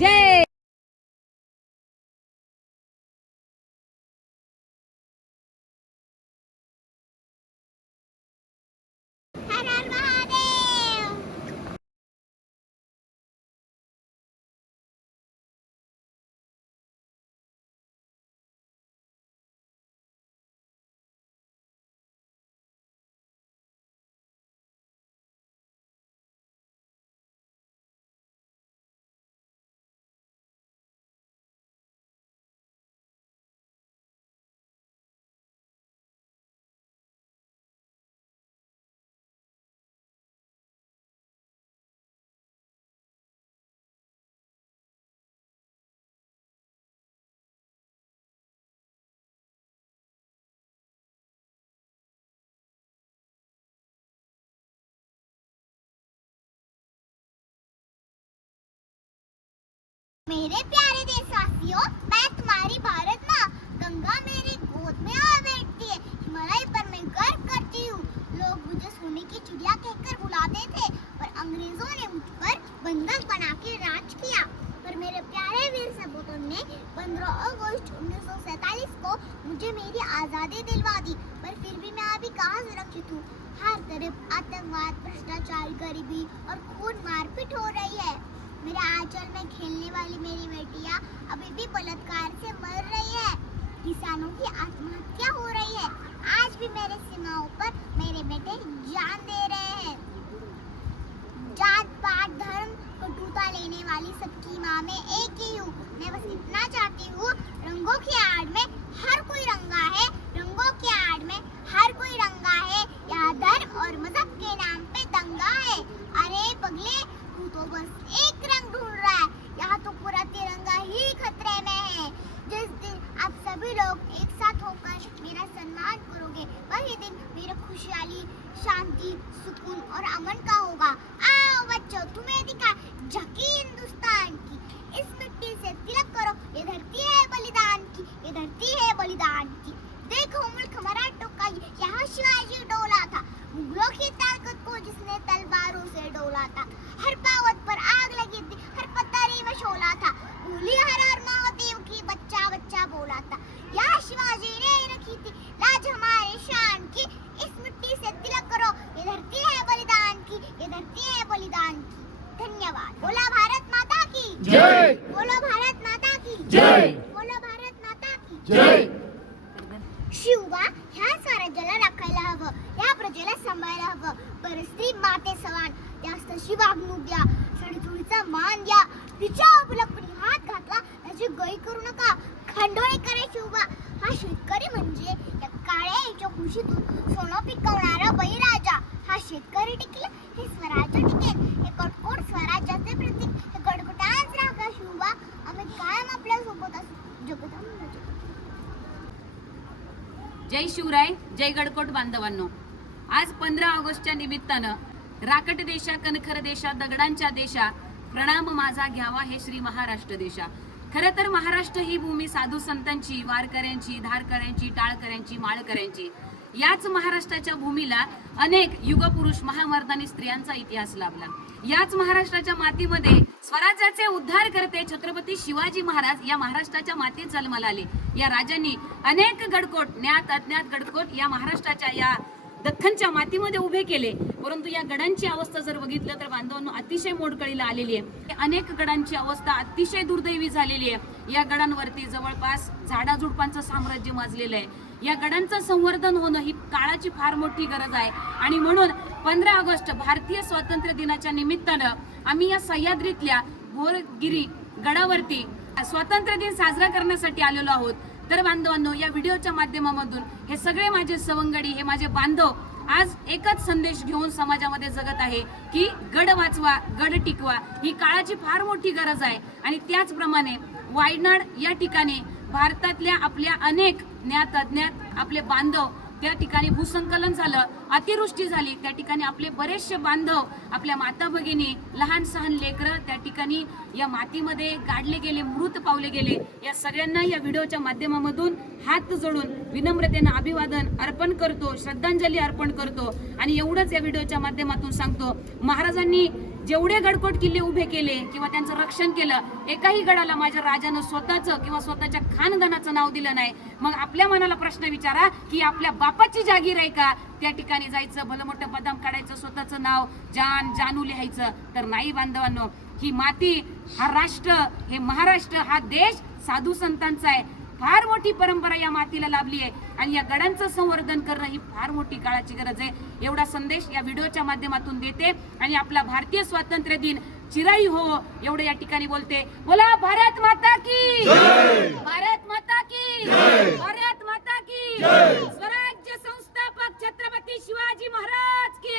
जय मेरे प्यारे देशवासियों, मैं तुम्हारी भारत माँ, गंगा मेरी गोद में आ बैठती है। हिमालय पर मैं गर्व करती हूँ। लोग मुझे सोने की चिड़िया कहकर बुलाते थे, पर अंग्रेज़ों ने मुझ पर बंधक बना के राज किया। पर मेरे प्यारे वीर सपूतों ने 15 अगस्त 1947 को मुझे मेरी आज़ादी दिलवा दी, पर फिर भी मैं अभी कहाँ सुरक्षित हूँ? हर तरफ़ आतंकवाद, भ्रष्टाचार, गरीबी और खून मारपीट हो रही है। मेरे आंचल में खेलने वाली मेरी बेटिया अभी भी बलात्कार से मर रही है। किसानों की आत्महत्या हो रही है। आज भी मेरे सीमाओं पर मेरे बेटे जान दे रहे हैं। जात पात धर्म कटुता लेने वाली सबकी माँ में एक ही हूँ। मैं बस इतना चाहती हूँ रंगों की आड़ में हर कोई रंगा है। मेरा सम्मान करोगे। वही दिन मेरा खुशहाली शांति सुकून और अमन का होगा। आओ बच्चों तुम्हें दिखा जकी हिंदुस्तान बोला भारत माता की. जय. बोलो भारत माता की. जय. बोलो भारत माता की. जय. शिवबा ह्या स्वराज्याला राखायला हवं. ह्या प्रजेला सांभाळायला हवं. बरं स्त्री माते समान. जास्त अशी वागणूक द्या. सडचुळीचा मान द्या. तिच्या अबोला कुणी हात घातला त्याची गय करू नका. खंडोळे करे शिवबा हा शेतकरी म्हणजे या काळ्या याच्या खुशीतून सोनं हा शेतकरी टिकला हे स्वराज्य टिकेल. हे कटकोट स्वराज्याचे प्रतीक. हे कडकटाच राखा शिवा आम्ही कायम आपल्यासोबत असू. जय शिवराय जय गडकोट बांधवांनो. आज पंधरा ऑगस्टच्या निमित्तानं राकट देशा कणखर देशा दगडांच्या देशा प्रणाम माझा घ्यावा हे श्री महाराष्ट्र देशा. खरं तर महाराष्ट्र ही भूमी साधू संतांची वारकऱ्यांची धारकऱ्यांची टाळकऱ्यांची माळकऱ्यांची. याच महाराष्ट्राच्या भूमीला अनेक युगपुरुष महामर्दानी स्त्रियांचा इतिहास लाभला. याच महाराष्ट्राच्या मातीमध्ये स्वराज्याचे उद्धार करते छत्रपती शिवाजी महाराज या महाराष्ट्राच्या मातीत जन्माला आले. या राजांनी अनेक गडकोट ज्ञात अज्ञात गडकोट या महाराष्ट्राच्या या दख्खनच्या मातीमध्ये उभे केले. परंतु या गडांची अवस्था जर बघितलं तर बांधवांनो अतिशय मोडकळीला आलेली आहे. अनेक गडांची अवस्था अतिशय दुर्दैवी झालेली आहे. या गडांवरती जवळपास झाडाझुडपांचं साम्राज्य माजलेलं आहे. या गडांचं संवर्धन होणं ही काळाची फार मोठी गरज आहे. आणि म्हणून पंधरा ऑगस्ट भारतीय स्वातंत्र्य दिनाच्या निमित्तानं आम्ही या सह्याद्रीतल्या भोरगिरी गडावरती स्वातंत्र्य दिन साजरा करण्यासाठी आलेलो आहोत. तर बांधवांनो या व्हिडिओच्या माध्यमामधून हे सगळे माझे सवंगडी हे माझे बांधव आज एकच संदेश घेऊन समाजामध्ये जगत आहे की गड वाचवा गड टिकवा ही काळाची फार मोठी गरज आहे. आणि त्याचप्रमाणे वायनाड या ठिकाणी भारतातल्या आपल्या अनेक ज्ञात अज्ञात आपले बांधव त्या ठिकाणी भूसंकलन झालं अतिवृष्टी झाली. त्या ठिकाणी आपले बरेचसे बांधव आपल्या माता भगिनी लहान सहान लेकरं त्या ठिकाणी या मातीमध्ये गाडले गेले मृत पावले गेले. या सगळ्यांना या व्हिडिओच्या माध्यमामधून हात जोडून विनम्रतेनं अभिवादन अर्पण करतो श्रद्धांजली अर्पण करतो. आणि एवढंच या व्हिडिओच्या माध्यमातून सांगतो. महाराजांनी जेवढे गडकोट किल्ले उभे केले किंवा त्यांचं रक्षण केलं एकाही गडाला माझ्या राजानं स्वतःचं किंवा स्वतःच्या खानदानाचं नाव दिलं नाही. मग आपल्या मनाला प्रश्न विचारा की आपल्या बापाची जागीर आहे का? त्या ठिकाणी जायचं भलं मोठं बदाम काढायचं स्वतःचं नाव जान जानू लिहायचं. तर नाही बांधवांनो ही माती हा राष्ट्र हे महाराष्ट्र हा देश साधू संतांचा आहे. फार मोठी परंपरा या मातीला लाभली आहे. आणि या गडांचं संवर्धन करणं ही फार मोठी काळाची गरज आहे. एवढा संदेश या व्हिडिओच्या माध्यमातून देते. आणि आपला भारतीय स्वातंत्र्य दिन चिराई हो एवढं या ठिकाणी बोलते. बोला भारत माता की! भारत माता की! भारत माता की! स्वराज्य संस्थापक छत्रपती शिवाजी महाराज के!